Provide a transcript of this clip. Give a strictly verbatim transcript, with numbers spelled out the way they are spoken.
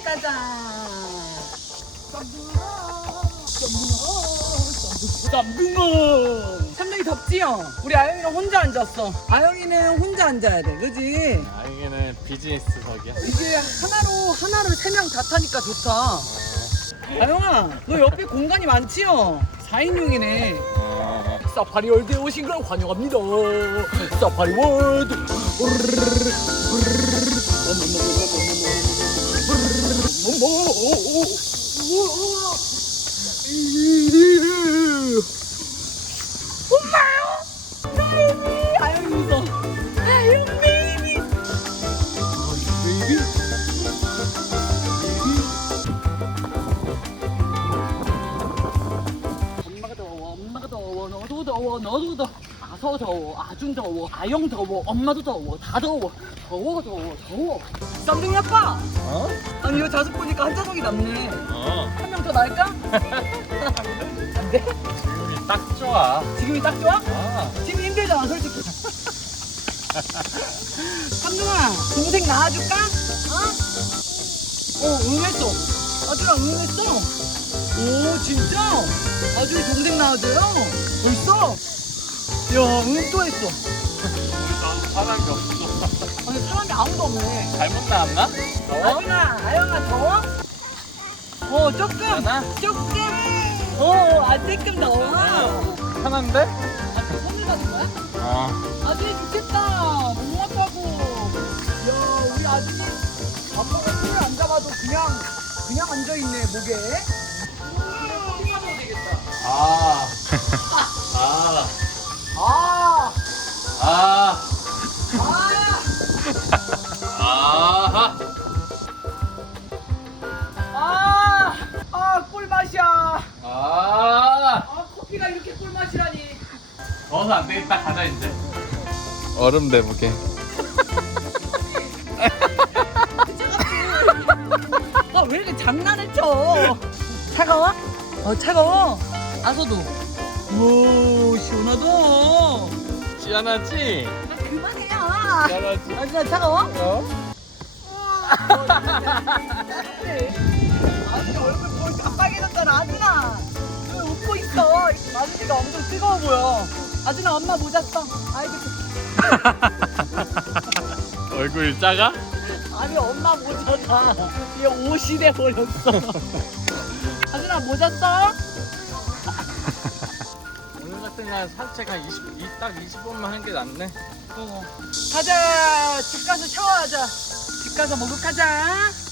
짜잔. 쌈둥어. 상당히 덥지요? 우리 아영이랑 혼자 앉았어. 아영이는 혼자 앉아야 돼, 그지? 아영이는 비즈니스석이야. 이게 하나로 하나를 세 명 다 타니까 좋다. 아영아, 너 옆에 공간이 많지요? 사 인용이네. 어. 사파리 월드에 오신 걸 환영합니다. 사파리 월드. 엄마요? 베이비. 아영이 웃어. 아영 베이비. 베이비. 엄마가 더워, 엄마가 더워, 너도 더워, 너도 더워. 아서 더워, 아준 더워, 아영 더워, 엄마도 더워, 다 더워. 더워, 더워, 더워. 쌈둥이 아빠! 어? 아니 이거 자주 보니까 한 자석이 남네. 어. 한 명 더 날까? 안 돼? 지금이 딱 좋아. 지금이 딱 좋아? 아. 지금 힘들잖아 솔직히. 쌈둥아 동생 낳아줄까? 어? 어 응했어. 아주랑 응했어. 오 진짜? 아주이 동생 낳아줘요? 벌써? 야 응 또 했어. 난 사람이 없어. 아니 사람이 아무도 없네. 잘못 나왔나? 더워? 아준아 아영아 더워? 어 조금 괜찮아? 조금 어아 조금 더워. 편한데? 아 그 손을 가진 거야? 어. 아준이 좋겠다. 너무 아파고. 야 우리 아준이 밥 먹을 손을 안 잡아도 그냥 그냥 앉아있네 목에. 커피 마셔도 되겠다. 아. 아. 아 아. 아. 아하. 아, 아, 꿀맛이야. 아. 아, 커피가 이렇게 꿀맛이라니. 더워서 안 되겠다. 가자 이제. 얼음 내보게. 아, 왜 이렇게 장난을 쳐? 차가워? 어, 차가워. 아서도. 오, 시원하다. 시원하지? 아, 그만해요. 시원하지? 아준아, 차가워? 어? 아준이 얼굴 거의 다 빨개졌잖아, 아준아. 왜 웃고 있어? 아준이가 엄청 뜨거워 보여. 아준아, 엄마 모자 써. 아이고, 얼굴 작아? 아니 엄마 모자다. 얘 옷이 돼 버렸어. 아준아 모자 써? 오늘 같은 날 산책 한 이십, 딱 이십 분만 하는 게 낫네. 어. 가자. 집 가서 샤워하자. 집 가서 목욕하자.